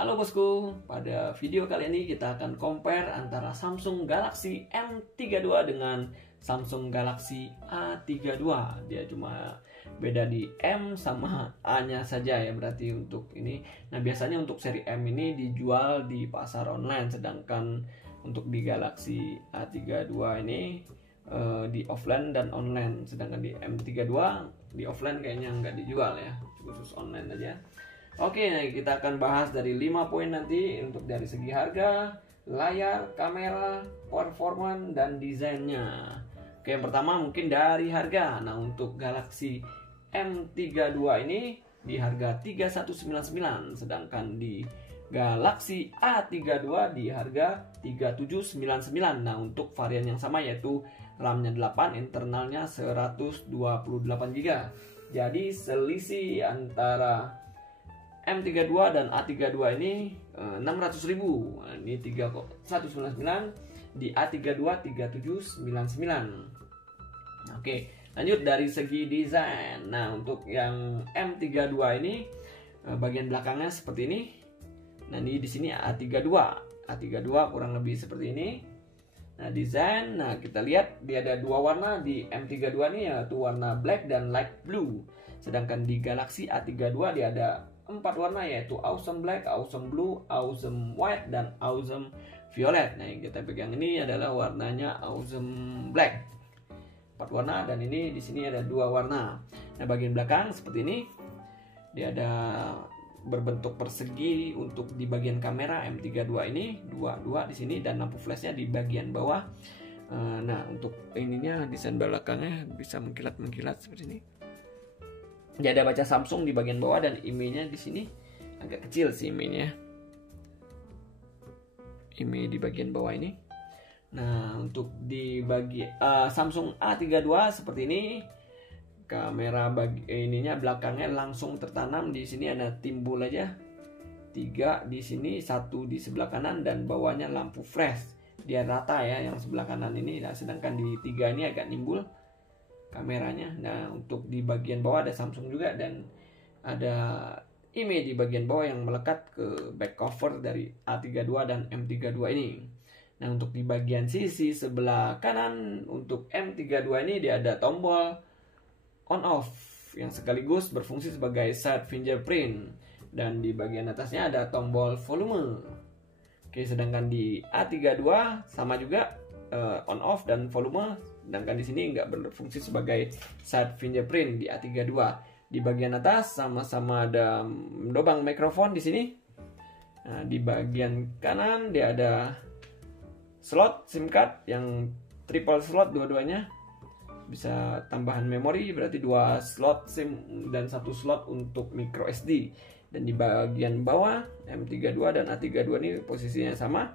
Halo bosku, pada video kali ini kita akan compare antara Samsung Galaxy M32 dengan Samsung Galaxy A32. Dia cuma beda di M sama A-nya saja ya, berarti untuk ini. Nah, biasanya untuk seri M ini dijual di pasar online, sedangkan untuk di Galaxy A32 ini di offline dan online. Sedangkan di M32 di offline kayaknya nggak dijual ya, khusus online aja. Oke, nah kita akan bahas dari 5 poin nanti untuk dari segi harga, layar, kamera, performa, dan desainnya. Oke, yang pertama mungkin dari harga. Nah, untuk Galaxy M32 ini di harga 3199, sedangkan di Galaxy A32 di harga 3799. Nah, untuk varian yang sama yaitu RAM-nya 8, internalnya 128 GB. Jadi selisih antara M32 dan A32 ini 600.000. Ini 3199, di A32 3799. Oke, lanjut dari segi desain. Nah, untuk yang M32 ini bagian belakangnya seperti ini. Nah, ini di sini A32 kurang lebih seperti ini. Nah, desain, nah kita lihat dia ada dua warna di M32 ini, yaitu warna black dan light blue. Sedangkan di Galaxy A32 dia ada 4 warna, yaitu awesome black, awesome blue, awesome white, dan awesome violet. Nah, yang kita pegang ini adalah warnanya awesome black. 4 warna, dan ini di sini ada 2 warna. Nah, bagian belakang seperti ini. Dia ada berbentuk persegi untuk di bagian kamera M32 ini, dua di sini, dan lampu flashnya di bagian bawah. Nah, untuk ininya desain belakangnya bisa mengkilat-mengkilat seperti ini. Dia ada baca Samsung di bagian bawah, dan IMEI-nya di sini agak kecil sih IMEI-nya. IMEI di bagian bawah ini. Nah, untuk di Samsung A32 seperti ini. Kamera ininya belakangnya langsung tertanam, di sini ada timbul aja 3 di sini, 1 di sebelah kanan, dan bawahnya lampu flash. Dia rata ya yang sebelah kanan ini. Nah, sedangkan di 3 ini agak nimbul kameranya. Nah, untuk di bagian bawah ada Samsung juga, dan ada IMEI di bagian bawah yang melekat ke back cover dari A32 dan M32 ini. Nah, untuk di bagian sisi sebelah kanan untuk M32 ini dia ada tombol on off yang sekaligus berfungsi sebagai side fingerprint, dan di bagian atasnya ada tombol volume. Oke, sedangkan di A32 sama juga on off dan volume, sedangkan di sini nggak berfungsi sebagai side fingerprint di A32. Di bagian atas sama-sama ada lubang mikrofon di sini. Nah, di bagian kanan dia ada slot SIM card yang triple slot dua-duanya. Bisa tambahan memori, berarti 2 slot SIM dan 1 slot untuk micro SD. Dan di bagian bawah M32 dan A32 ini posisinya sama.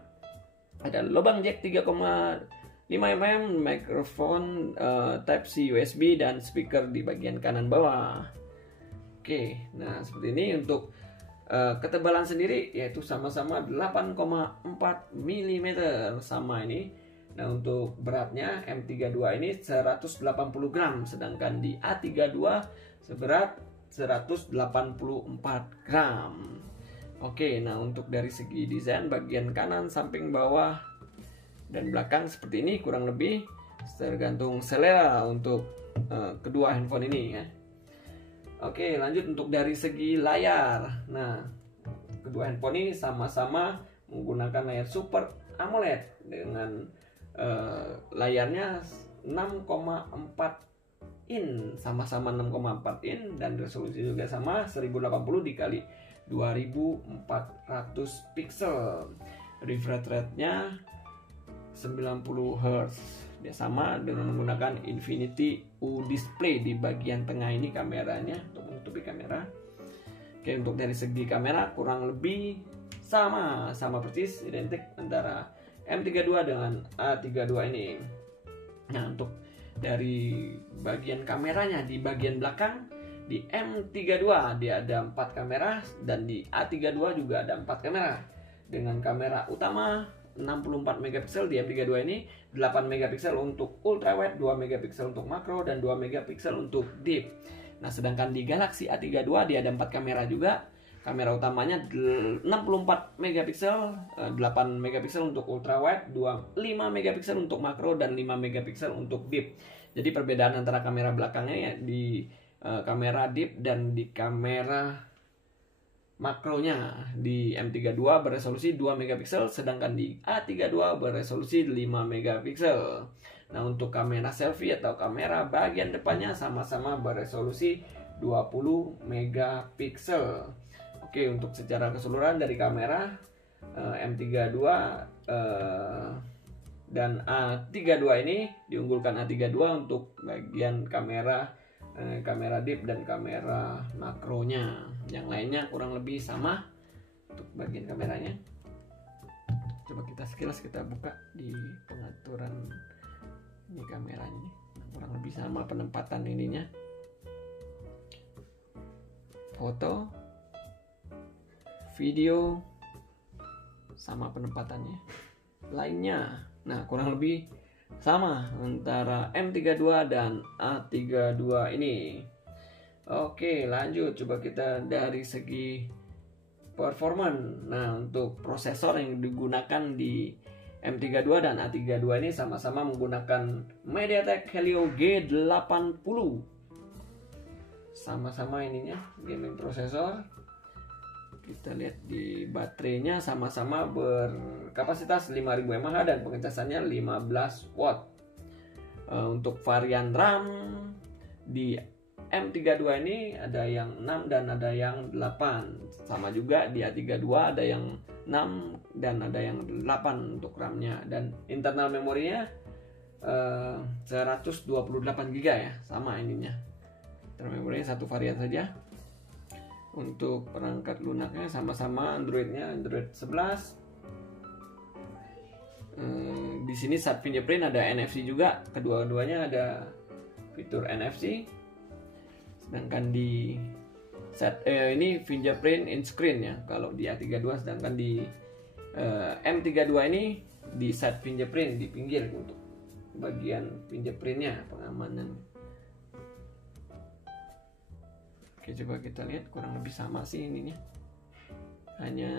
Ada lubang jack 3,5 mm, mikrofon type C USB, dan speaker di bagian kanan bawah. Oke, nah seperti ini. Untuk ketebalan sendiri yaitu sama-sama 8,4 mm sama ini. Nah, untuk beratnya M32 ini 180 gram, sedangkan di A32 seberat 184 gram. Oke, nah untuk dari segi desain bagian kanan, samping, bawah, dan belakang seperti ini kurang lebih, tergantung selera untuk kedua handphone ini ya. Oke, lanjut untuk dari segi layar. Nah, kedua handphone ini sama-sama menggunakan layar Super AMOLED dengan layarnya 6,4 in, sama-sama 6,4 in, dan resolusi juga sama 1080 dikali 2400 pixel. Refresh rate-nya 90 Hz. Dia sama dengan menggunakan Infinity U display di bagian tengah ini kameranya untuk menutupi kamera. Oke, untuk dari segi kamera kurang lebih sama persis, identik antara M32 dengan A32 ini. Nah, untuk dari bagian kameranya di bagian belakang, di M32 dia ada 4 kamera, dan di A32 juga ada 4 kamera. Dengan kamera utama 64 megapiksel di M32 ini, 8 megapiksel untuk ultrawide, 2 megapiksel untuk makro, dan 2 megapiksel untuk deep. Nah, sedangkan di Galaxy A32 dia ada 4 kamera juga. kamera utamanya 64 megapiksel, 8 megapiksel untuk ultrawide, 5 megapiksel untuk makro, dan 5 megapiksel untuk deep. Jadi perbedaan antara kamera belakangnya ya di kamera deep dan di kamera makronya. Di M32 beresolusi 2 megapiksel, sedangkan di A32 beresolusi 5 megapiksel. Nah, untuk kamera selfie atau kamera bagian depannya sama-sama beresolusi 20 megapiksel. Oke, untuk secara keseluruhan dari kamera M32 dan A32 ini diunggulkan A32 untuk bagian kamera deep dan kamera makronya. Yang lainnya kurang lebih sama untuk bagian kameranya. Coba kita sekilas kita buka di pengaturan ini kameranya, kurang lebih sama penempatan ininya, foto, video, sama penempatannya lainnya. Nah, kurang lebih sama antara M32 dan A32 ini. Oke, lanjut. Coba kita dari segi performan. Nah, untuk prosesor yang digunakan di M32 dan A32 ini sama-sama menggunakan MediaTek Helio G80. Sama-sama ininya gaming prosesor. Kita lihat di baterainya sama-sama berkapasitas 5000 mAh dan pengecasannya 15 watt. Untuk varian RAM di M32 ini ada yang 6 dan ada yang 8. Sama juga di A32 ada yang 6 dan ada yang 8 untuk RAM-nya, dan internal memorinya 128 GB ya, sama ininya. Internal memorinya satu varian saja. Untuk perangkat lunaknya sama-sama Android-nya Android 11. Di sini saat fingerprint ada NFC juga, kedua-duanya ada fitur NFC. Sedangkan di ini fingerprint in screen ya kalau di A32, sedangkan di M32 ini di set fingerprint di pinggir untuk bagian fingerprintnya, pengamanan. Oke, coba kita lihat, kurang lebih sama sih ininya, hanya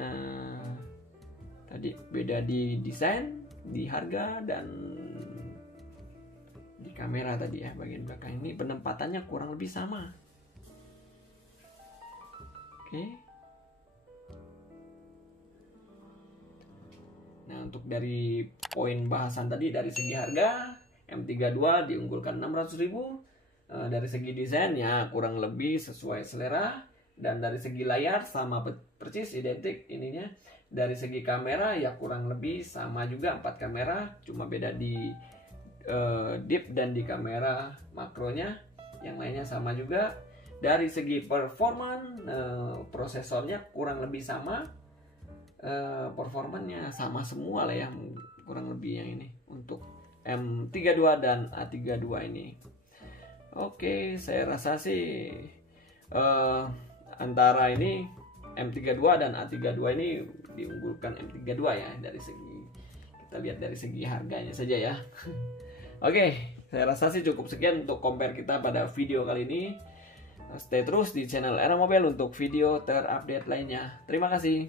tadi beda di desain, di harga, dan di kamera tadi ya. Bagian belakang ini penempatannya kurang lebih sama. Oke. Nah, untuk dari poin bahasan tadi, dari segi harga M32 diunggulkan 600.000. Dari segi desain ya kurang lebih sesuai selera, dan dari segi layar sama persis identik ininya. Dari segi kamera ya kurang lebih sama juga, 4 kamera, cuma beda di deep dan di kamera makronya. Yang lainnya sama juga. Dari segi performan prosesornya kurang lebih sama, performannya sama semua lah ya, kurang lebih yang ini untuk M32 dan A32 ini. Oke, saya rasa sih antara ini M32 dan A32 ini diunggulkan M32 ya, dari segi kita lihat dari segi harganya saja ya. Oke, saya rasa sih cukup sekian untuk compare kita pada video kali ini. Stay terus di channel Era Mobile untuk video terupdate lainnya. Terima kasih.